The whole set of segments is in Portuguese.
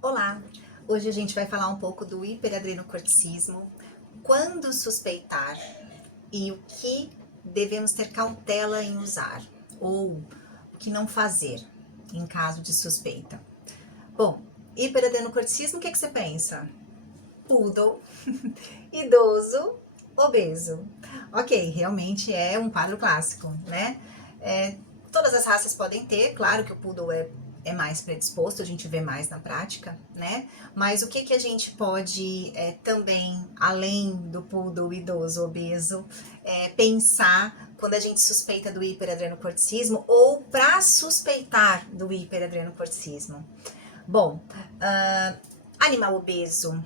Olá! Hoje a gente vai falar um pouco do hiperadrenocorticismo, quando suspeitar e o que devemos ter cautela em usar ou o que não fazer em caso de suspeita. Bom, hiperadrenocorticismo, o que você pensa? Poodle, idoso, obeso. Ok, realmente é um quadro clássico, né? Todas as raças podem ter, claro que o poodle é mais predisposto, a gente vê mais na prática, né? Mas o que a gente pode também, além do poodle idoso obeso, pensar quando a gente suspeita do hiperadrenocorticismo ou para suspeitar do hiperadrenocorticismo? Bom, animal obeso,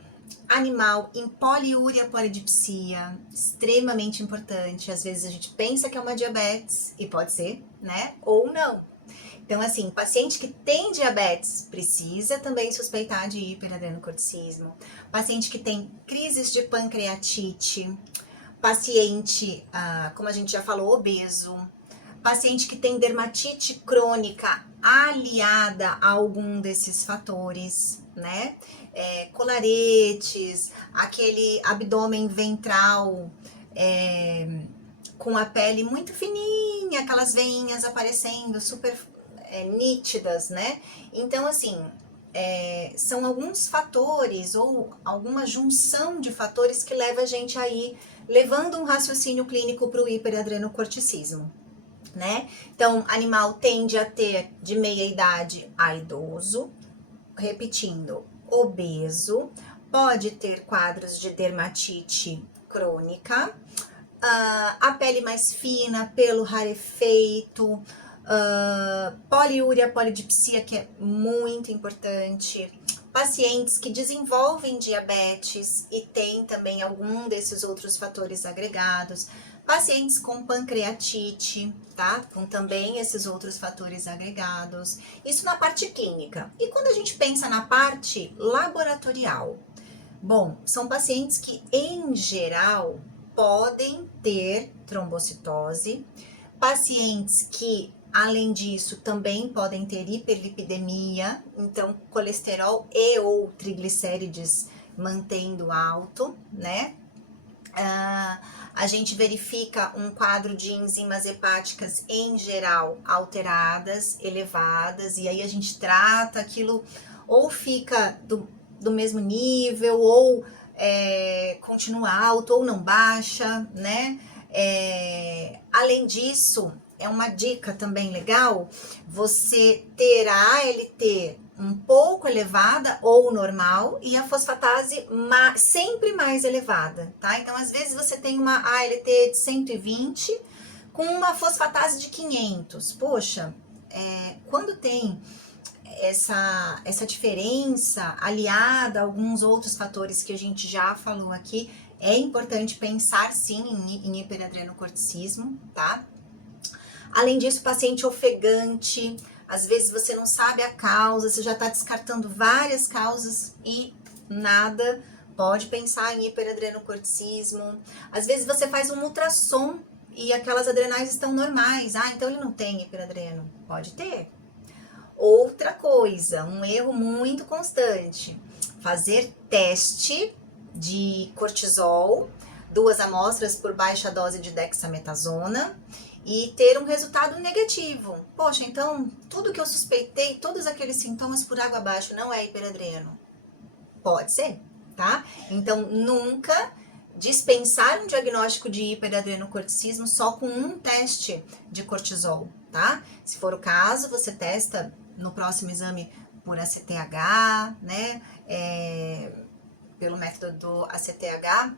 animal em poliúria polidipsia, extremamente importante. Às vezes a gente pensa que é uma diabetes, e pode ser, né? Ou não. Então, assim, paciente que tem diabetes precisa também suspeitar de hiperadrenocorticismo. Paciente que tem crises de pancreatite, paciente, como a gente já falou, obeso, paciente que tem dermatite crônica aliada a algum desses fatores, né? Colaretes, aquele abdômen ventral com a pele muito fininha, aquelas veinhas aparecendo super nítidas, né? Então, assim, são alguns fatores ou alguma junção de fatores que leva a gente aí levando um raciocínio clínico para o hiperadrenocorticismo, né? Então, animal tende a ter de meia idade a idoso, repetindo, obeso, pode ter quadros de dermatite crônica, a pele mais fina, pelo rarefeito, poliúria, polidipsia, que é muito importante, pacientes que desenvolvem diabetes e tem também algum desses outros fatores agregados, pacientes com pancreatite, tá? Com também esses outros fatores agregados. Isso na parte clínica. E quando a gente pensa na parte laboratorial? Bom, são pacientes que, em geral, podem ter trombocitose, pacientes que, além disso, também podem ter hiperlipidemia, então colesterol e ou triglicérides mantendo alto, né? A gente verifica um quadro de enzimas hepáticas em geral alteradas, elevadas, e aí a gente trata aquilo ou fica do mesmo nível, ou continua alto, ou não baixa, né? Além disso, é uma dica também legal você ter a ALT um pouco elevada ou normal e a fosfatase sempre mais elevada, tá? Então, às vezes você tem uma ALT de 120 com uma fosfatase de 500. Poxa, quando tem essa diferença aliada a alguns outros fatores que a gente já falou aqui, é importante pensar sim em hiperadrenocorticismo, tá? Além disso, paciente ofegante, às vezes você não sabe a causa, você já está descartando várias causas e nada, pode pensar em hiperadrenocorticismo. Às vezes você faz um ultrassom e aquelas adrenais estão normais, então ele não tem hiperadreno. Pode ter. Outra coisa, um erro muito constante, fazer teste de cortisol, 2 amostras por baixa dose de dexametasona e ter um resultado negativo. Poxa, então tudo que eu suspeitei, todos aqueles sintomas por água abaixo não é hiperadreno? Pode ser, tá? Então nunca dispensar um diagnóstico de hiperadrenocorticismo só com um teste de cortisol, tá? Se for o caso, você testa no próximo exame por ACTH, né? Pelo método do ACTH.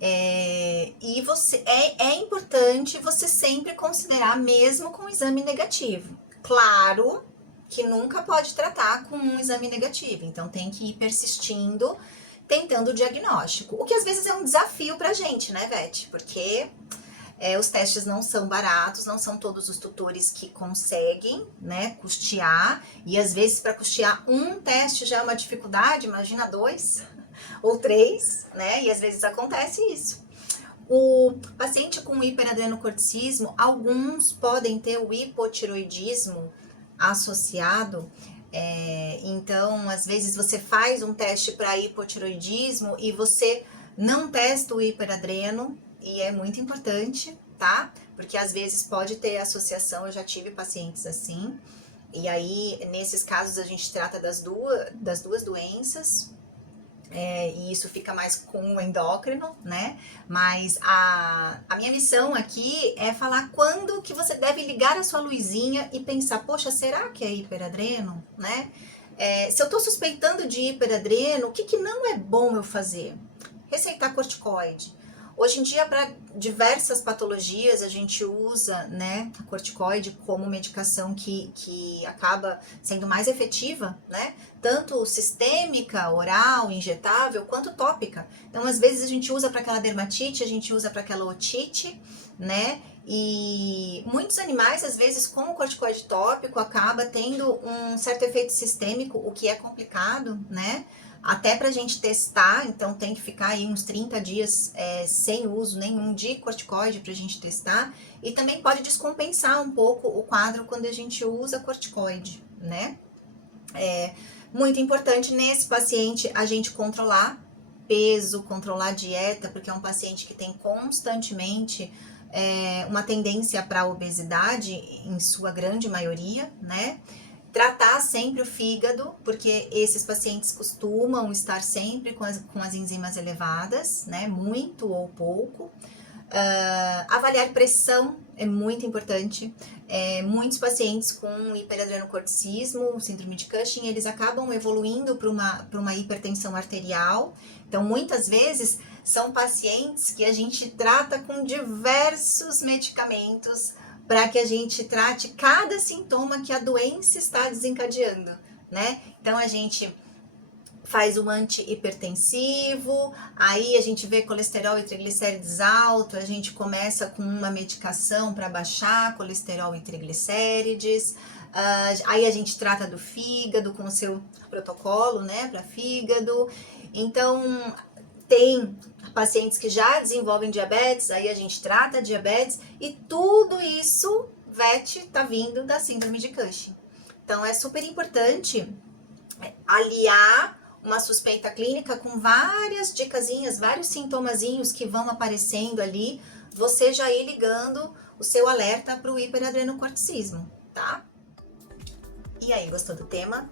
E é importante você sempre considerar, mesmo com exame negativo. Claro que nunca pode tratar com um exame negativo, então tem que ir persistindo, tentando o diagnóstico. O que às vezes é um desafio pra gente, né, Vete? Porque os testes não são baratos, não são todos os tutores que conseguem, né, custear, e às vezes para custear um teste já é uma dificuldade, imagina 2 ou 3, né, e às vezes acontece isso. O paciente com hiperadrenocorticismo, alguns podem ter o hipotiroidismo associado, Então, às vezes você faz um teste para hipotiroidismo e você não testa o hiperadreno, e é muito importante, tá? Porque às vezes pode ter associação, eu já tive pacientes assim, e aí nesses casos a gente trata das duas doenças, e isso fica mais com o endócrino, né? Mas a minha missão aqui é falar quando que você deve ligar a sua luzinha e pensar, poxa, será que é hiperadreno, né? Se eu tô suspeitando de hiperadreno, o que não é bom eu fazer? Receitar corticoide. Hoje em dia, para diversas patologias, a gente usa, né, a corticoide como medicação que acaba sendo mais efetiva, né? Tanto sistêmica, oral, injetável, quanto tópica. Então, às vezes, a gente usa para aquela dermatite, a gente usa para aquela otite, né? E muitos animais, às vezes, com o corticoide tópico, acaba tendo um certo efeito sistêmico, o que é complicado, né? Até pra gente testar, então tem que ficar aí uns 30 dias sem uso nenhum de corticoide pra gente testar. E também pode descompensar um pouco o quadro quando a gente usa corticoide, né? Muito importante nesse paciente a gente controlar peso, controlar dieta, porque é um paciente que tem constantemente uma tendência para obesidade, em sua grande maioria, né? Tratar sempre o fígado, porque esses pacientes costumam estar sempre com as enzimas elevadas, né? Muito ou pouco. Avaliar pressão é muito importante. Muitos pacientes com hiperadrenocorticismo, síndrome de Cushing, eles acabam evoluindo para uma hipertensão arterial. Então, muitas vezes, são pacientes que a gente trata com diversos medicamentos para que a gente trate cada sintoma que a doença está desencadeando, né? Então, a gente faz um antihipertensivo, aí a gente vê colesterol e triglicérides alto, a gente começa com uma medicação para baixar colesterol e triglicérides, aí a gente trata do fígado com o seu protocolo, né, para fígado. Então, tem pacientes que já desenvolvem diabetes, aí a gente trata a diabetes, e tudo isso, VET, tá vindo da síndrome de Cushing. Então, é super importante aliar uma suspeita clínica com várias dicasinhas, vários sintomazinhos que vão aparecendo ali, você já ir ligando o seu alerta para o hiperadrenocorticismo, tá? E aí, gostou do tema?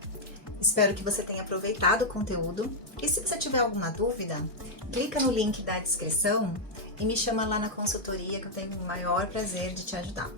Espero que você tenha aproveitado o conteúdo. E se você tiver alguma dúvida, clica no link da descrição e me chama lá na consultoria que eu tenho o maior prazer de te ajudar.